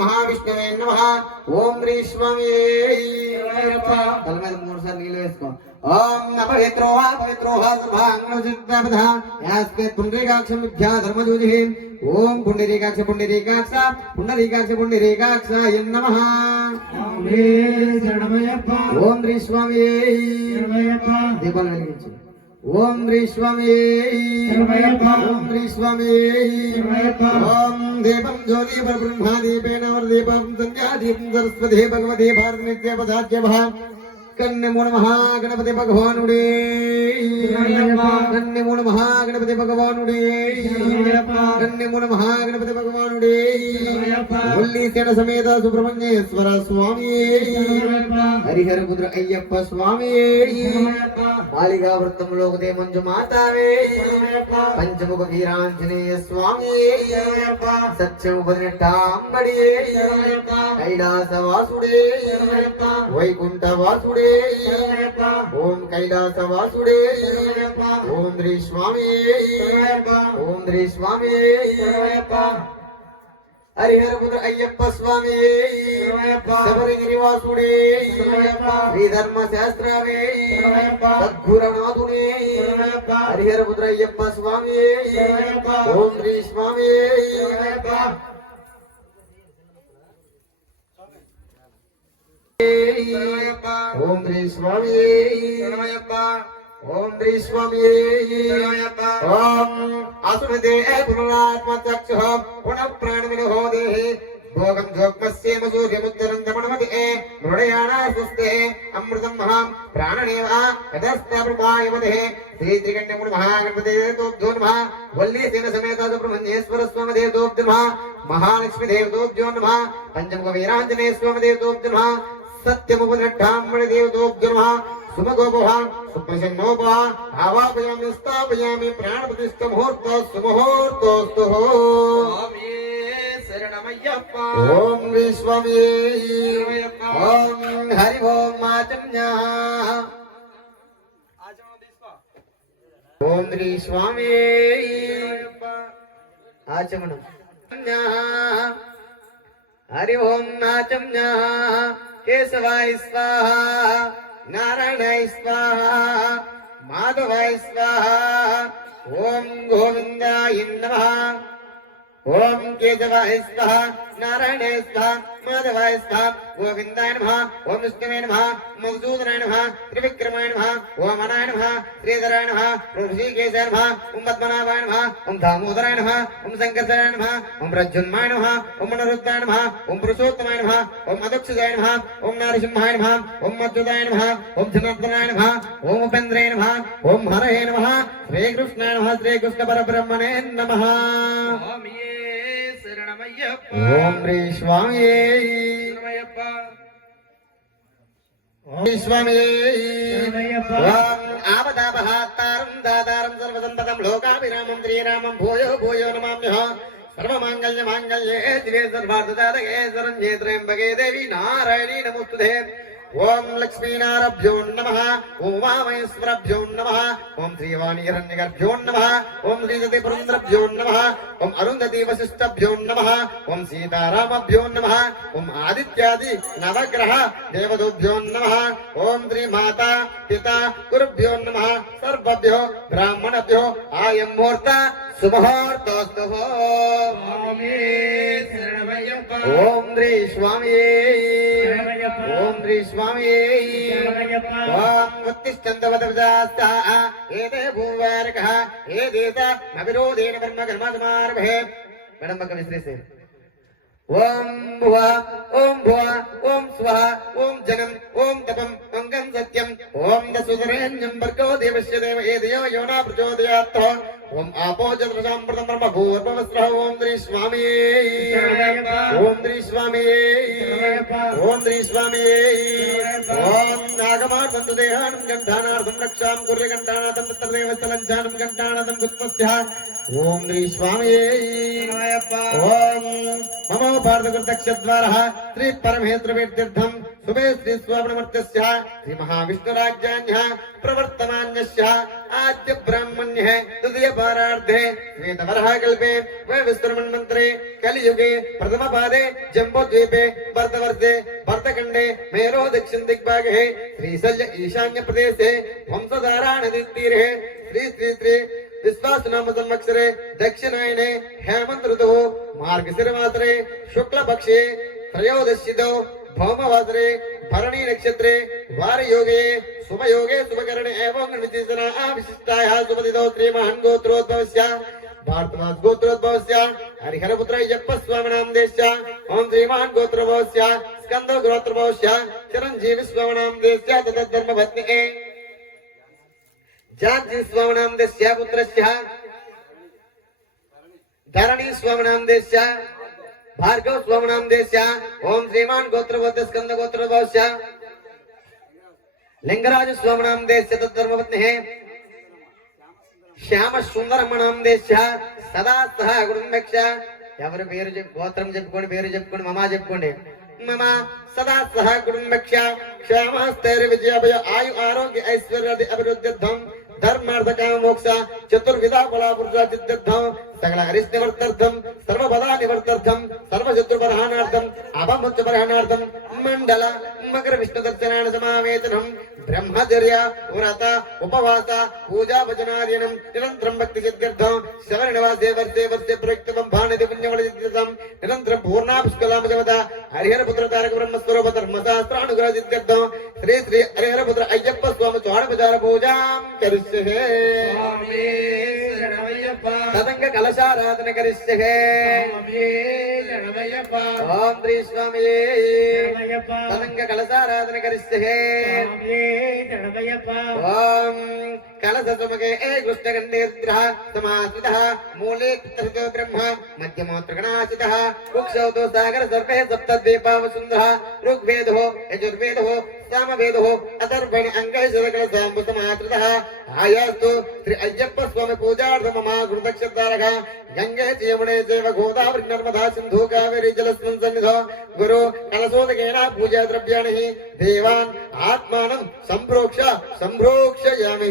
महाविष्णवे नमः। ओम श्री स्वामी तल में मूड सर नीले इसको ओम अपवित्रो वा सर्वांगसिद्धपदा यास्ते पुंडरीकाक्ष मिथ्या धर्मजोजिः ओम पुंडरीकाक्ष नमः। ओम श्री स्वामी दीपाल వెలిగించు ओम श्री स्वामी ओम श्री स्वामी ओम दीपं ज्योति ब्रह्मा दीपेन दीपं संध्या दीपं सरस्वती भगवती भारत नित्य पदार्थ कन्नमूल महागणपति भगवानुडे कन्नमूल महागणपति भगवानुडे कन्नमूल महागणपति भगवानुडे वल्लीसेन समेत सुब्रह्मण्येश्वर स्वामी हरिहर पुत्र अय्यप्प स्वामी मालिका वृत्तम लोकते मंजु मातावे पंचमुख वीरांजनेय स्वामी सत्यमुपनिष्ठांबड़े कैलास वासुडे वैकुंठ वासुडे ओम कैलास वासुडे ओम श्री स्वामी हरिहर पुत्र अय्यप्प स्वामी शबरिगिरिवासुडे श्री धर्म शास्त्रवे सद्गुरुनाथुने हरिहर पुत्र अय्यप्प स्वामी ओम श्री स्वामी ओम श्री स्वामी ओम श्री स्वामी ओम आसुमते पुनरात्मा चक्षुः पुनः प्राणविनो देहि भोगं जोग्मस्य सूर्यमुद्धरन्तमणमते मृडयाना स्वस्ते अमृतं महां प्राणनेवा यतस्तप्रभायवते श्री त्रिकण्यमुनि महागणपते तोभ्यो नमः वल्लीसेन समेत सुब्रह्मण्येश्वर स्वामी देवतोभ्यो नमः महालक्ष्मी देवतोभ्यो नमः पंचमुख वीरांजनेय स्वामी देवतोभ्यो नमः सत्यमुपनिष्ठांबड़े देवतोभ्यो नमः सुमगोपः सुप्रसन्नोपः आवापयामि स्थापयामि प्राणप्रतिष्ठ मुहूर्त सुमुहूर्तोस्तु ओम विश्वमे ओम हरि ओम आचम्य ओम श्री स्वामी आचमनम हरि ओम आचम्य केशवाय स्वाहा नारायणाय स्वाहा माधवाय स्वाहा ओम गोविंदाय नमः ओम केशवाय स्वाहा नारायणाय स्वाहा माधवाय स्वाहा गोविंदाय नमः ओम विष्णुवे नमः मधुसूदनाय नमः त्रिविक्रमाय नमः ओम अनाय नमः श्रीधराय नमः ओम ऋषिकेशाय नमः ओम पद्मनाभाय नमः ओम दामोदराय नमः ओम शंकराय नमः ओम प्रद्युम्नाय नमः ओम अनिरुद्धाय नमः ओम पुरुषोत्तमाय नमः ओम अदक्षिताय नमः ओम नरसिंहाय नमः ओम अच्युताय नमः ओम जनार्दनाय नमः ओम उपेन्द्राय नमः ओम हरये नमः श्रीकृष्णाय नमः श्रीकृष्ण परब्रह्मणे नमः ओम श्री स्वामी स्वामी ओम आवतापहातारं दातारं सर्वसंपदं लोकाभिरामं श्रीरामं भूयो भूयो नमाम्यहम् सर्वमांगल्य मांगल्ये शिवे सर्वार्थसाधके शरण्ये त्र्यंबके देवी नारायणी नमोस्तुते ओम लक्ष्मीनारभ्यो नमः ओम वामहेश्वरभ्यो नमः ओम श्रीवाणी हिरण्यगर्भ्यो नमः ओम श्रीजति पुरंद्रभ्यो नमः ओम अरुंधति वशिष्ठभ्यो नमः ओम सीतारामभ्यो नमः ओम आदित्यादि नवग्रह देवताभ्यो नमः ओम श्री माता पिता गुरुभ्यो नमः सर्वभ्यो ब्राह्मणभ्यो आयं मुहूर्त सुमुहूर्तोस्तु ओम श्री स्वामी ओम श्री स्वामी ओम उत्तिष्ठन्तवदवदास्ताः एते भूवारकः एतेत नविरोधेन ब्रह्मकर्मसमारभे मैडम बका विश्रे से ओम भुवा ओम स्वः ओम जनम ओम तपम अंगं सत्यम ओम दसुदरेण्यं भर्गो देवस्य देव एदेव योना प्रचोदयात् ओम आपो जत्रसाम्प्रतं ब्रह्म भूर्भुवस्रः ओम श्री स्वामी ओम श्री स्वामी ओम श्री स्वामी ओम नागमार्थं तु देहानं गण्ठानार्थं रक्षां कुर्यगण्ठानाथं तत्र देवस्थलञ्चानं गण्ठानाथं गुत्मस्यः ओम श्री स्वामी ओम मम भारतकृतक्षद्वारः श्री परमेश्वर वेद्यर्थं शुभे श्री स्वावणमर्त्यस्य श्री महाविष्णुराज्ञान्यः प्रवर्तमान्यस्य आद्य ब्राह्मण्यः तृतीय पारार्धे वेदवरहकल्पे वैवस्वरमन्वन्तरे कलियुगे प्रथम पादे जम्बोद्वीपे भरतवर्षे भरतखण्डे मेरो दक्षिण दिग्भागे श्रीशल्य ईशान्य प्रदेशे वंशधारा नदीतीरे श्री श्री श्री विश्वासनाम संवत्सरे दक्षिणायने हेमंत ऋतुः मार्गशिरमासरे शुक्लपक्षे त्रयोदशीदौ भौमवासरे भरणी नक्षत्रे वारयोगे शुभयोगे शुभकरणे एवं विशेषणा विशिष्टायाः शुभतिथौ श्रीमहान् गोत्रोद्भवस्य भारतवास गोत्रोद्भवस्य हरिहरपुत्र अय्यप्प स्वामिनाम देशस्य ओम श्रीमहान् गोत्रोद्भवस्य स्कंद गोत्रोद्भवस्य चिरंजीवी स्वामिनाम देशस्य तद्धर्मपत्नी जानकी स्वामिनाम देशस्य पुत्रस्य धरणी स्वामिनाम देशस्य भार्गव स्वामिनाम देशस्य ओम श्रीमहान् गोत्रोद्भवस्य स्कंद गोत्रोद्भवस्य लिंगराज स्वामिनाम देशस्य तद्धर्मपत्नी श्याम सुंदरमणाम देश सदा सह कुटुंबक्ष ఎవరు పేరు గోత్రం చెప్పుకోండి పేరు చెప్పుకోండి మమా చెప్పుకోండి మమ సదా సహ కుటుంబక్ష క్షేమస్థైర్య విజయాభయ ఆయు ఆరోగ్య ఐశ్వర్యాది అభివృద్ధ్యర్థం ధర్మార్థ కామ మోక్ష చతుర్విధ బలాపురుషార్థం సకల హరిస్ నివర్తర్థం సర్వపదా నివర్తర్థం సర్వశత్రుపరహానార్థం అపముచ్చపరహానార్థం మండల మకర విష్ణు దర్శనాన సమావేశనం బ్రహ్మచర్య వ్రత ఉపవాస పూజా భజనాదీనం నిరంతరం భక్తి సిద్ధ్యర్థం శవర నివాసే వర్షే వర్షే ప్రయుక్తం భానది పుణ్యమల సిద్ధ్యర్థం నిరంతరం పూర్ణాపుష్కలామ దేవత హరిహరపుత్ర తారక బ్రహ్మస్వరూప ధర్మశాస్త్రానుగ్రహ సిద్ధ్యర్థం శ్రీ శ్రీ హరిహరపుత్ర అయ్యప్ప స్వామి చోడపచార పూజాం కరిష్యే తదంగ కలశారాధన కరిష్యే ఓం శ్రీ స్వామి తదంగ కలశారాధన కరిష్యే ఓం కలశ సుమగే కృష్ణగండేంద్ర సమాశ్రిత మూలే పితృతో బ్రహ్మ మధ్యమోత్రగణాచిత కుక్షౌతో సాగర సర్పే సప్తద్వీపావసుందర ఋగ్వేదో యజుర్వేదో సామవేదో అథర్వణ అంగై సకల సాంబు సమాశ్రిత ఆయాస్తు శ్రీ అయ్యప్ప స్వామి పూజార్థ మమ కృతక్షతారక గంగే యమునే దేవ గోదావరి నర్మదా సింధు కావేరీ జలస్మిన్ సన్నిధో గురు కలశోదకేన పూజా ద్రవ్యాణి దేవాన్ ఆత్మానం సంప్రోక్షయామి.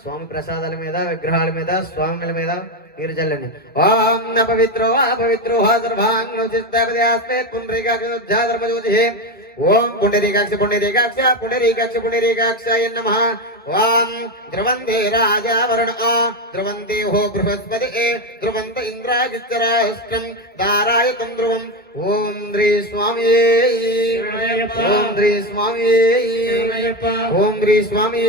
స్వామి ప్రసాదాల మీద విగ్రహాల మీద స్వాముల మీద నీరు చల్లండి. ఓం అపవిత్రో అపవిత్రో సర్వాంగస్మే పుండరీకాక్ష ఓం పుండరీకాక్ష పుండరీకాక్ష పుండరీకాక్ష పుండరీకాక్షాయ నమః. ఓం ధ్రువందే రాజా వరుణ ధ్రువందే హో బృహస్పతి ధ్రువంత ఇంద్రాజిచ్చరాష్ట్రం దారాయతం ధ్రువం. ఓం శ్రీ స్వామి ఓం శ్రీ స్వామి ఓం శ్రీ స్వామి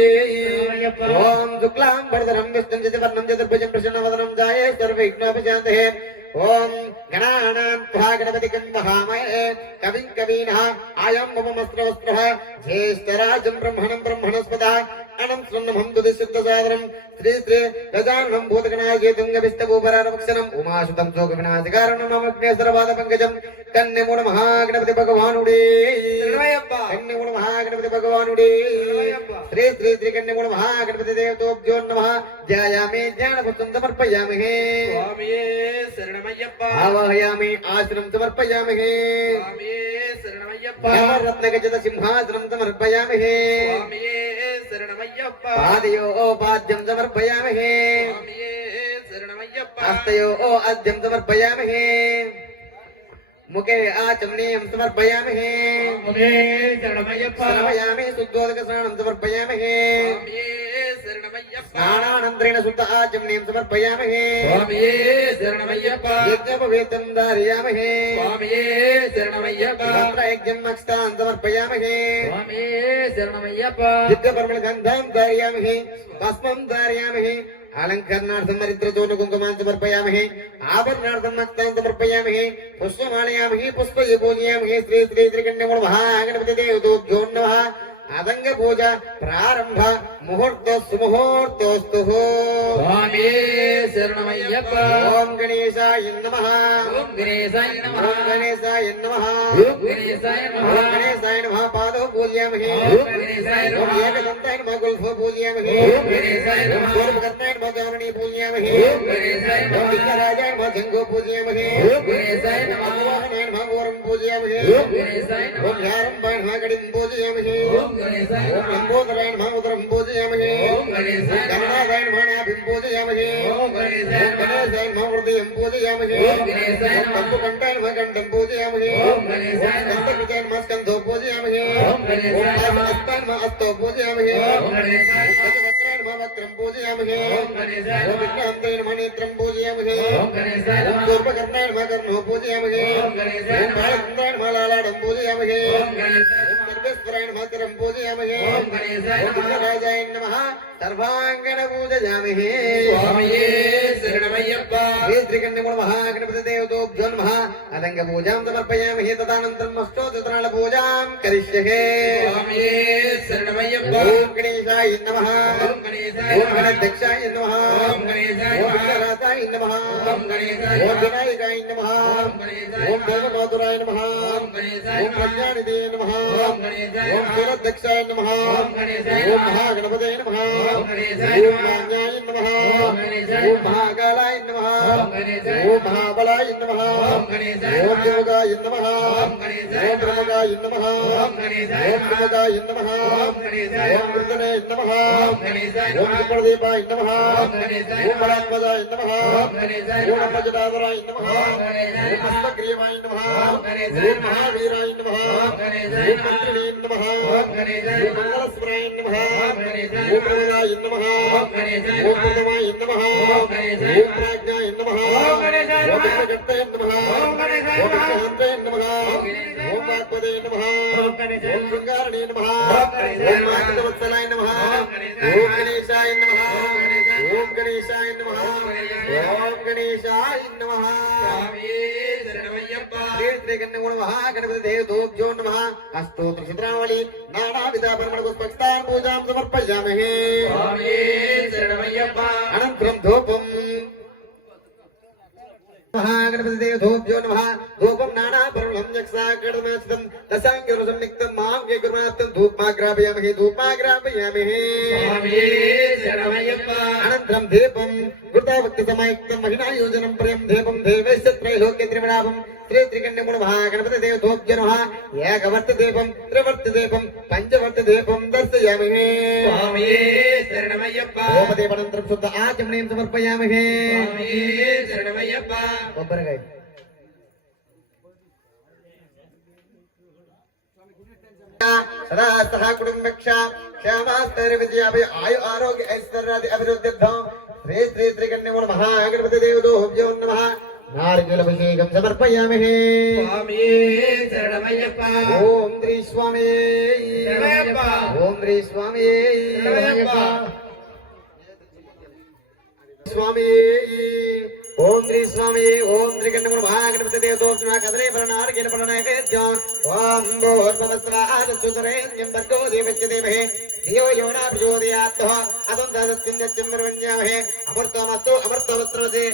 ఓం శుక్లాం వరదరం విష్ణుం చతుర్వర్ణం చతుర్భుజం ప్రసన్నవదనం జాయే సర్వవిఘ్నోపశాంతయే. ఓం గణానాం త్వా గణపతికం వహామహే కవిం కవీనః ఆయం ఉపమస్త్రవస్త్రః జ్యేష్ఠరాజం బ్రహ్మణం బ్రహ్మణస్పదః అనంతరం దుదిశుద్ధసాదరం శ్రీ శ్రీ గజాననం భూతగణాయేతుంగవిష్టభూపరారభక్షణం ఉమాసుతం శోక వినాశకారణం మమగ్నేశ్వరపాద పంకజం కన్యమూల మహాగణపతి భగవానుడే కన్యమూల మహాగణపతి భగవానుడే శ్రీ శ్రీ శ్రీ కన్యమూల మహాగణపతి దేవతోభ్యో నమః. ధ్యాయామి ధ్యానపుష్పం సమర్పయామి ఆవాహయామి ఆసనం సమర్పయామి రత్నగజత సింహాసనం సమర్పయామి పాదయో పాద్యం సమర్పయామి హస్తయో అద్యం సమర్పయామి ముఖే ఆచమనీయం సమర్పయామి సమర్పయామి శుద్ధోదక స్నానం సమర్పయామి స్నానానంతరేణ శుద్ధ ఆచమనీయం సమర్పయామి యజ్ఞోపవేతం ధారయామి యజ్ఞం అక్షతాన్ సమర్పయామి యుద్ధపర్మణ గంధం ధారయామి భస్మం ధారయామి अलंकरणार्थं हरिद्रचूर्ण कुंकुमान् समर्पयामहे आभरणार्थं मत्तान् समर्पयामहे पुष्पमालयामहे पुष्पये पूजयामहे श्री श्री श्रीकण्यमूल महागणपति देवतोभ्यो नमः. अदंग पूजा प्रारंभ मुहूर्त सुमुहूर्तोस्तु. स्वामी शरणमय्यप्प. ओम गणेशाय नमः. ओम गणेशाय नमः. ओम गणेशाय नमः. ओम गणेशाय नमः. ओम गणेशाय नमः. पादौ पूजयामहे. ओम गणेशाय नमः. ओम एकदन्ताय नमः गुल्फो पूजयामहे. ओम गणेशाय नमः. ओम कर्णाय नमः गौरणी पूजयामहे. ओम गणेशाय नमः. ओम विघ्नराजाय नमः जंगो पूजयामहे. ओम गणेशाय नमः. ओम वाहनाय नमः गौरं पूजयामहे. पूजयामहे ओम गणेशाय नमः ओम ह्यारंभाय नमः गणिं पूजयामहे ओम गणेशाय ओम नमः लंबोदराय नमः उदरं पूजयामहे ओम गणेशाय नमः गणनाथाय नमः नाभिं पूजयामहे ओम गणेशाय ओम नमः गणेशाय नमः हृदयं पूजयामहे ओम गणेशाय नमः कंबुकण्ठाय नमः गण्डं पूजयामहे ओम गणेशाय नमः स्कन्दकृताय नमः स्कन्धो पूजयामहे ओम गणेशाय नमः हस्ताय नमः हस्तो पूजयामहे ओम गणेशाय नमः वक्त्राय नमः वक्त्रं पूजयामहे ओम गणेशाय ओम नमः विघ्नहन्ताय नमः नेत्रं पूजयामहे ओम गणेशाय ओम नमः दूर्पकर्णाय नमः कर्णो पूजयामहे ओम गणेशाय ओम नमः बालचन्द्राय नमः लालाडं पूजयामहे ओम गणेशाय ओम नमः सर्वेश्वराय नमः तिरं पूजयामहे ओम गणेशाय ओम नमः विघ्नराजाय नमः सर्वाङ्गण पूजयामहे स्वामिये शरणमय्यप्पा श्रीकण्यमुळ महागणपति देवतोभ्यो नमः अदङ्ग पूजां समर्पयामहे तदनन्तरम् अष्टोत्तराळ पूजां करिष्ये स्वामिये शरणमय्यप्पा ओम गणेशाय नमः ओम गणेशाय ओम नमः गणाध्यक्षाय नमः ओम गणेशाय ओम नमः विघ्नराजाय नमः ओम गणेशाय ओम नमः विनायकाय नमः ओम गणेशाय ओम नमः देवमातुराय नमः ओम गणेशाय ओम नमः प्रज्ञानिधे नमः ओम गणेशाय ओम नमः शिवाध्यक्षाय नमः ओम गणेशाय ओम नमः महागणपतये नमः ओम गणेशाय ओम नमः मान्याय नमः ओम गणेशाय ओम नमः महाकालाय नमः ओम गणेशाय ओम महाबलाय नमः ओम गणेशाय ओम नमः देवगाय नमः ओम गणेशाय ओम ब्रह्मगाय नमः ओम गणेशाय ओम नमः ब्रह्मगाय नमः ओम गणेशाय ओम वृद्धने नमः ओम गणेशाय ओम नमः प्रदीपाय नमः ओम गणेशाय ओम बलात्मजाय नमः ओम गणेशाय ओम नमः अमजदाधराय नमः ओम गणेशाय ओम नमः हस्तग्रीवाय नमः ओम गणेशाय ओम महावीराय नमः ओम गणेशाय ओम नमः मंत्रिणे नमः ओम गणेशाय ओम मंगलस्वराय नमः ओम गणेशाय ओम प्रमदाय नमः ओम गणेशाय ओम प्रथमाय नमः ओम गणेशाय ओम प्राज्ञाय नमः ओम गणेशाय ओम विघ्नकर्ताय नमः ओम गणेशाय ओम नमः विघ्नहन्ताय नमः ओम गणेशाय ओम वाग्पदे नमः ओम गणेशाय ओम शृंगारणे नमः ओम गणेशाय ओम नमः आदितवत्सलाय नमः ओम गणेशाय ओम गणेशाय नमः ओम गणेशाय ओम गणेशाय नमः ओम गणेशाय नमः स्वामिये शरणमय्यप्पा श्री कन्यगुण महागणपति देवतोभ्यो नमः अस्तोत्र चित्रावली नानाविध परमपुष्पस्तान् पूजां समर्पयामहे स्वामिये शरणमय्यप्पा अनन्तरं धूपम् महागणपति देवतोभ्यो नमः धूपं नानापर्वणं यक्षागणमस्तं दशाङ्गरुसंयुक्तं मां गुरुनाथं धूपमाग्रापयामहे स्वामिये शरणमय्यप्पा अनन्तरं दीपं वृताभक्तिसमायुक्तं महिनायोजनं प्रियं दीपं देवस्य त्रैलोक्यत्रिविणापं श्री त्रिकण्यमुण महागणपति देवतोभ्यो नमः एकवर्त दीपं त्रिवर्त दीपं पंचवर्त दीपं दर्शयामहे स्वामिये शरणमय्यप्पा होमदीपनन्तरं शुद्ध आचमनीं समर्पयामहे स्वामिये शरणमय्यप्पा కొబ్బరికాయ सदा सह कुटुंबक्ष क्षमास्तैर्य विजयाभि आयु आरोग्य ऐश्वर्यादि अभिवृद्ध्यर्थं श्री श्री श्री कन्यगुण महागणपति देवतोभ्यो नमः नारिकेलाभिषेकं समर्पयामहे स्वामिये शरणमय्यप्पा ओम श्री स्वामी शरणमय्यप्पा ओम श्री स्वामी शरणमय्यप्पा स्वामी ओम श्री स्वामी ओम श्री कन्यगुण महागणपति देवतोभ्यो कदले परनारकेल परनायकेभ्यो ओम भूर्भुवस्सुवाद सुतरेण्यं भर्गो देवस्य धीमहि धियो यो न प्रचोदयात् अतं तदस्मिन् ब्रह्मण्यामहे अमृतमस्तु अमृतवस्त्रसे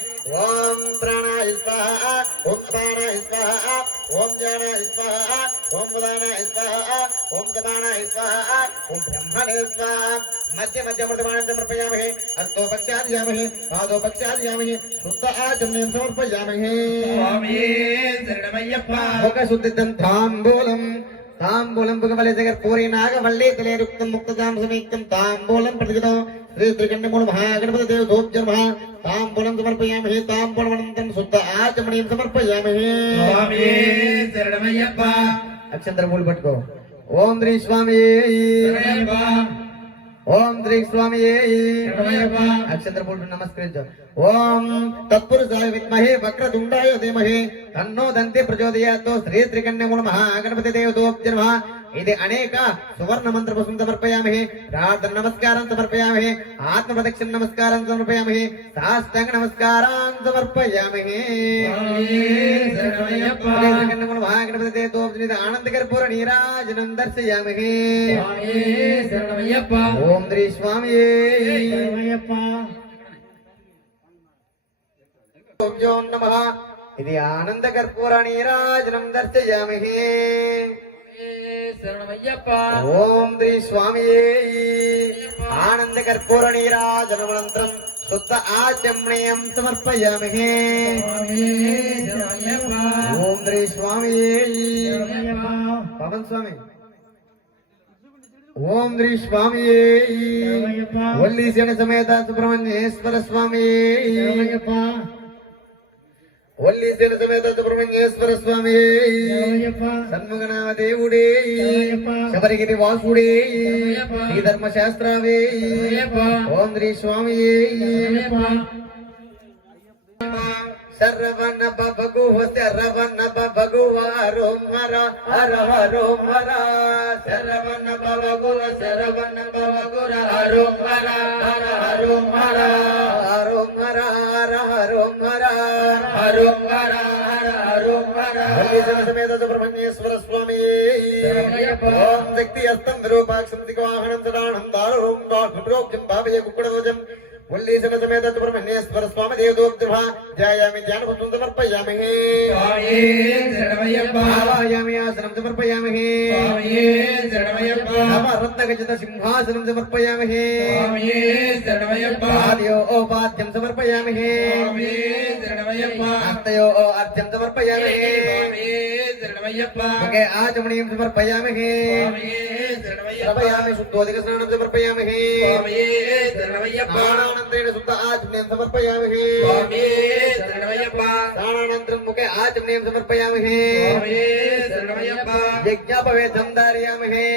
ओम प्राणाय स्वाहा ओम अपानाय स्वाहा ओम ज्ञानाय स्वाहा ओम उदानाय स्वाहा ओम समानाय स्वाहा ओम ब्रह्मणे स्वाहा मध्य मध्य अमृतमानं समर्पयामहे हस्तो पक्षादयामहे पादो पक्षादयामहे शुद्ध आचमनीं समर्पयामहे स्वामिये शरणमय्यप्पा मुखशुद्धितं ताम्बूलं ताम्बूलं पुगवलजगर्पूरी नागवल्ली तलेरुक्तं मुक्तदां समीक्तं ताम्बूलं प्रतिगतो श्री त्रिकण्यगुण महागणपति देवतोभ्यो नमः ताम्बूलं समर्पयामहे ताम्बूलमनन्तरं शुद्ध आचमनीं समर्पयामहे स्वामिये शरणमय्यप्पा अक्षंतर मूल पట్టుకో ओम श्री स्वामी शरणमय्यप्पा ओम श्री स्वामी शरणमय्यप्पा अक्षंतर मूल नमस्कृत्य ओम तत्पुरुषाय विद्महे वक्रतुंडाय धीमहि तन्नो दन्ति प्रचोदयात् श्री त्रिकण्यगुण महागणपति देवतोभ्यो नमः इति अनेक सुवर्ण मंत्र पुष्पं समर्पयामहे प्रार्थना नमस्कारं समर्पयामहे आत्म प्रदक्षिण नमस्कारं समर्पयामहे साष्टांग नमस्कारान् समर्पयामहे स्वामिये शरणमय्यप्पा त्रिकण्यगुण महागणपति देवतोभ्यो आनंद कर्पूर नीराजनं दर्शयामहे स्वामिये शरणमय्यप्पा ओम श्री स्वामी शरणमय्यप्पा ओम नमः इति आनंद कर्पूर नीराजनं दर्शयामहे शरणमय्यप्पा ओम श्री स्वामी आनंद कर्पूर नीराजनमनन्तरं శుద్ధ ఆచమనీయం సమర్పయామహే. ఓం శ్రీ స్వామి పవన్ స్వామి. ఓం శ్రీ స్వామి వల్లీశన సమేత సుబ్రహ్మణ్యేశ్వర స్వామి. వల్లీశన సమేత సుబ్రహ్మణ్యేశ్వర స్వామి. సన్ముగనామ దేవుడే శబరిగిరి వాసుడే శ్రీ ధర్మశాస్త్రావే. ఓం శ్రీ స్వామి. శరవణ బబగు శరవణ బబగు హరోం హర హర హరోం హర. శరవణ బబగు శరవణ బబగు హరోం హర హర హరోం హర. హరోం హర హర హరోం హర హరోం హర హర హరోం హర. వల్లీశన సమేత సుబ్రహ్మణ్యేశ్వర స్వామి. ఓం శక్తి హస్తం విరూపాక్షం దిగ్వాహనం సదానం దారుం దారుం భావయ కుక్కుడధ్వజం. వల్లీశన సమేత సుబ్రహ్మణ్యేశ్వర స్వామి దేవదోగ్ధ ధ్యాయామి ధ్యానపుత్రం సమర్పయామహే. భావాయామి ఆసనం సమర్పయామహే. నవరత్నగజిత సింహాసనం సమర్పయామహే. పాద్యోపాద్యం సమర్పయామహే. హస్తయో అర్ఘ్యం సమర్పయామహే. ముఖే ఆచమనీయం సమర్పయామహే. సమర్పయామి శుద్ధోదక స్నానం సమర్పయామహే. స్నానానంతరేణ శుద్ధ ఆచమనీయం సమర్పయామహే. స్నానానంతరం ముఖే ఆచమనీయం సమర్పయామహే. యజ్ఞోపవేదం ధారయామహే.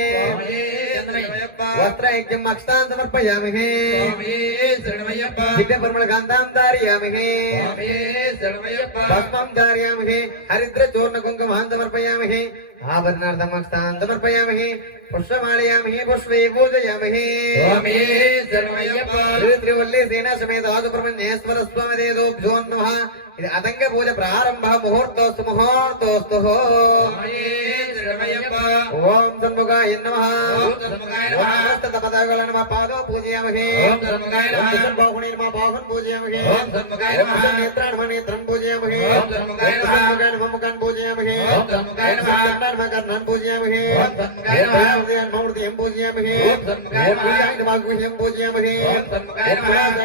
వస్త్రయజ్ఞం అక్షతాన్ సమర్పయామహే. దివ్యపరిమళగంధాం ధారయామహే. భస్మం ధారయామహే. హరిద్ర చూర్ణ కుంకుమాన్ సమర్పయామహే. ఆభరణార్థం అక్షతాన్ సమర్పయామహే. పుష్పమాలయామహే. పుష్పే పూజయామహే. శ్రీవల్లీసేన సమేత సుబ్రహ్మణ్యేశ్వర స్వామి దేవోభ్యో నమః. ఇది అదంగ పూజ ప్రారంభ. ముహూర్తోస్తు ముహూర్తోస్తు. ఓం షణ్ముఖాయ నమః. పదాగల నమ పాదో పూజయామహే. బాహుని నమ బాహున్ పూజయామహే. నేత్రాన్ నమ నేత్రం పూజయామహే. నమ ముఖాన్ పూజయామహే. నమ కర్ణాన్ పూజయామహే. మూర్తిం పూజయామహే. నమ గుహ్యం పూజయామహే.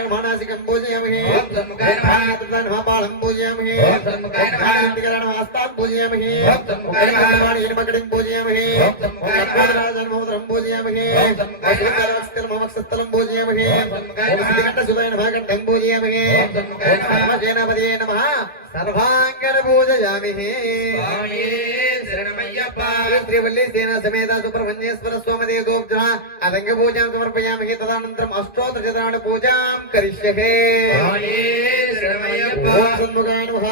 మానసికం పూజయామహే. నమ బాలం పూజయామహే. నమ హస్తాన్ పూజయామహే. మకడిం పూజయామహే. రాజన్మోదరం పూజయామహే. మమక్షస్థలం పూజయామహే. శుభం పూజయామహే. సేనాపతి నమః. సర్వాంగన పూజయామహే. శ్రీవల్లీసేన సమేత సుబ్రహ్మణ్యేశ్వర స్వామి దేవోగ్ధ అదంగ పూజాం సమర్పయామహే. తదనంతరం అష్టోత్తర శతాన పూజాం కరిష్యహే. ఓం షణ్ముఖాయ నమః.